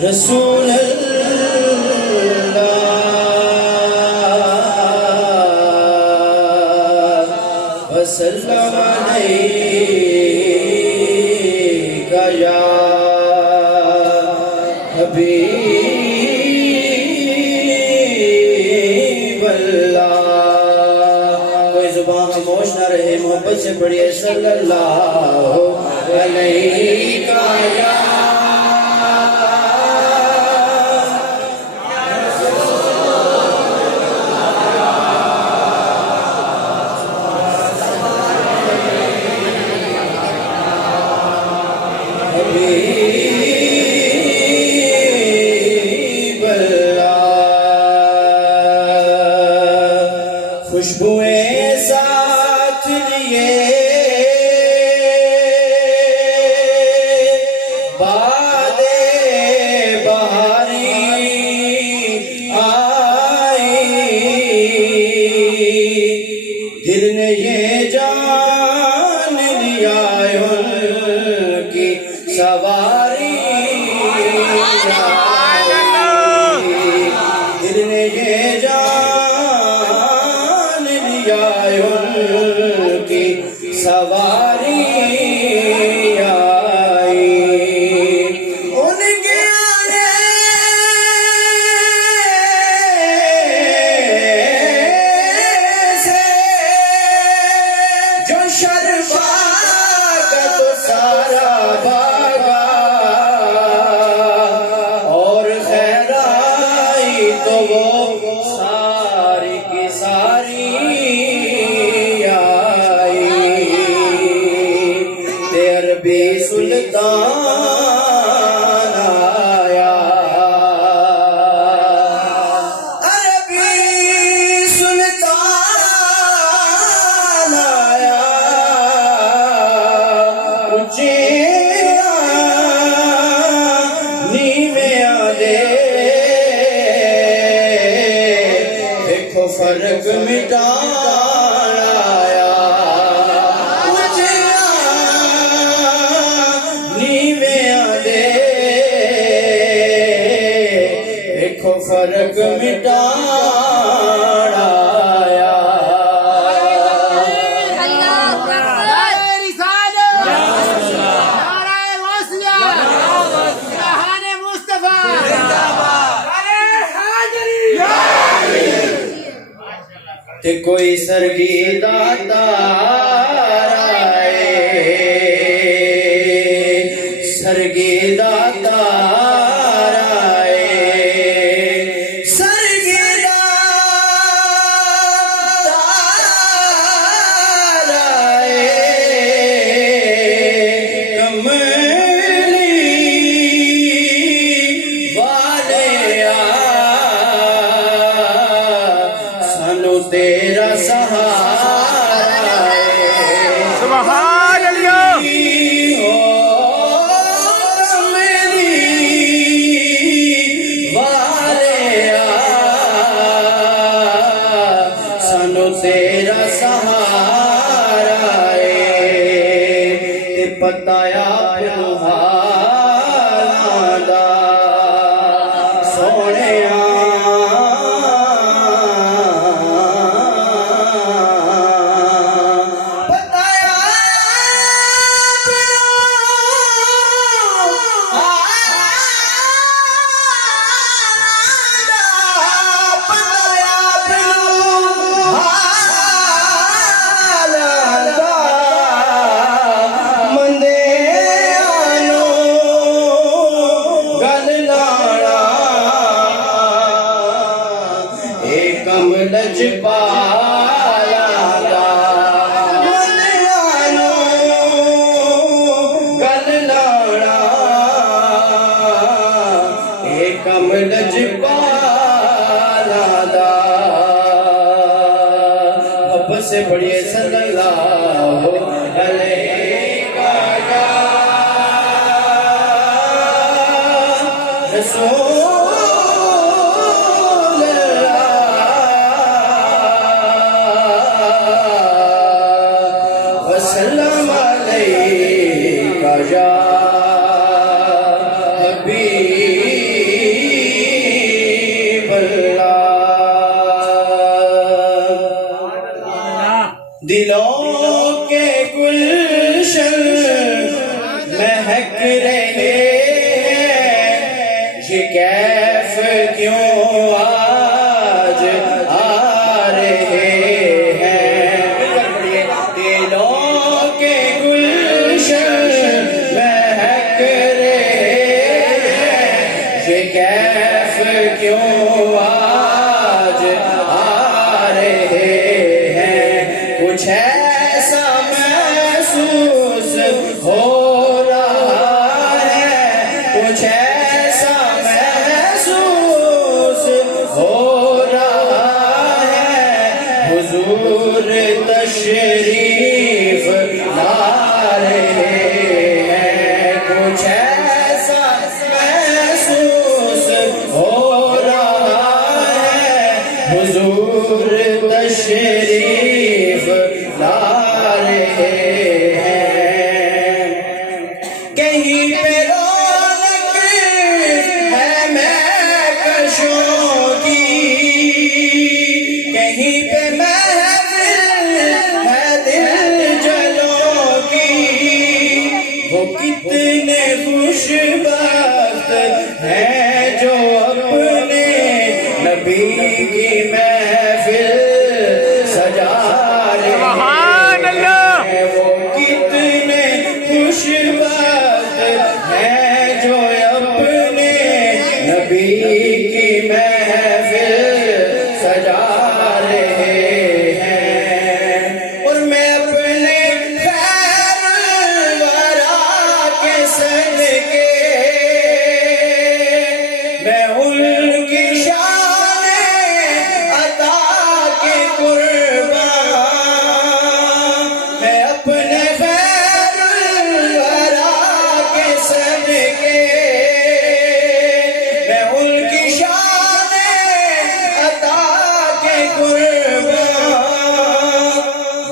रसूल अल्लाह वसल्लम अलैका या हबीब अल्लाह। कोई जुबान खामोश ना रहे, मोहब्बत से पढ़िए सल्लल्लाहु अलैका या खुशबुएं साथ लिए बादे बहारी आई, दिल ने ये जान लिया उनकी सवारी आई, दिल ने ये उनकी सवारी आई, उनके आने से जो शर भागा तो सारा भागा, और खैर आई तो वो सारी की सारी अरबी सुल्तान आया, अरबी सुल्तान आया, ऊंचे नीवे आले देखो फर्क मिटाया, फर्क मिटाया। ते कोई सरगीदा तार आए, सरगीदा तार आए, सरगीदा तार आए, कमली वाले आ सानू तेरा सहारा है। सुभान अल्लाह। हो कमली वाले आ सानू तेरा सहारा है, ते पताया हालां सोने लजपाला मनियानो गल लाड़ा, एकम लजपाला दा। अब से पढ़िए सल्लल्लाहु अलैका या रसूल दिलों के गुलशन महक रहे हैं, ये कैफ क्यों आज आ रहे हैं। दिलों के गुलशन महक रहे हैं, ये कैफ क्यों आज आ रहे हैं। कुछ ऐसा महसूस हो रहा है, कुछ ऐसा महसूस हो रहा है, हुजूर तशरीफ ला रहे हैं। कुछ ऐसा महसूस हो रहा है, हुजूर तशरीफ ला रहे हैं। कहीं पे रौनक है महकशों की, कहीं पे महफिल है दिल जलों की। वो कितने खुशबख्त हैं जो अपने नबी की महफिल सजा रहे हैं। वो कितने खुशबख्त हैं जो अपने नबी की महफिल सजा रहे हैं। और मैं अपने खैर वरा के सदके मैं उनकी शान अता के कुर्बान, मैं अपने खैर वरा के सदके मैं उनकी शान अता के कुर्बान।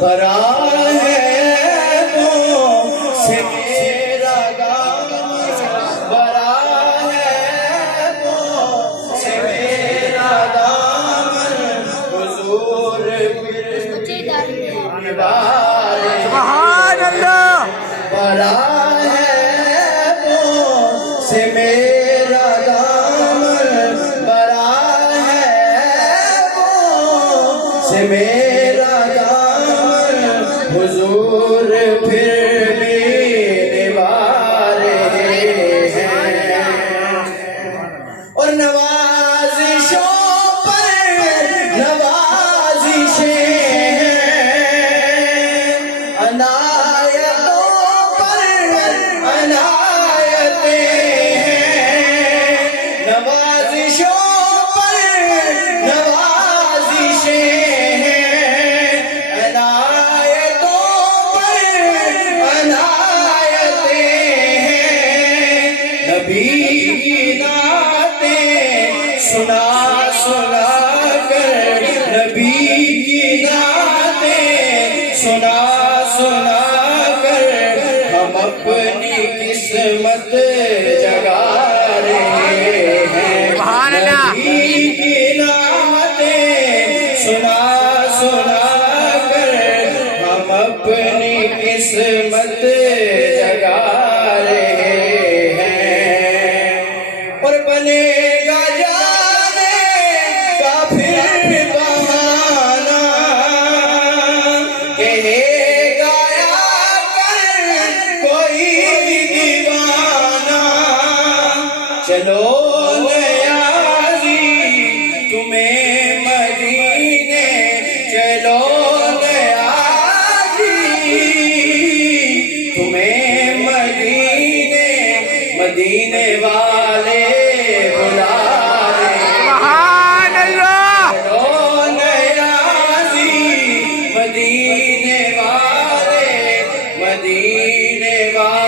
बरा है मुझसे मेरा दामन, बरा है मुझसे मेरा दामन, हुजूर सुभान अल्लाह। बरा है मुझसे मेरा दामन, बरा है मुझसे मेरा दामन, हुजूर फिर भी निभा रहे हैं। और नवाजिशों पर नवाजिशें हैं, अनायतों पर अनायतें हैं। नवाजिशों पर नवाजिशें हैं, अनायतों पर अनायतें हैं। नबी की नातें सुना सुना कर, नबी की नातें सुना सुना कर, हम अपनी किस्मत जगा रहे हैं। सुभान अल्लाह। नबी की नातें सुना सुना कर, हम अपनी किस्मत जगा रहे हैं। और बनेगा जाने का फिर बहाना, कहेगा आकर कोई दीवाना, चलो नयाजी तुम्हें मदीने, चलो नयाजी तुम्हें मदीने, मदीने वाले बुला रहे हैं। सुभान अल्लाह। चलो नयाजी मदीने वाले, मदीने वाले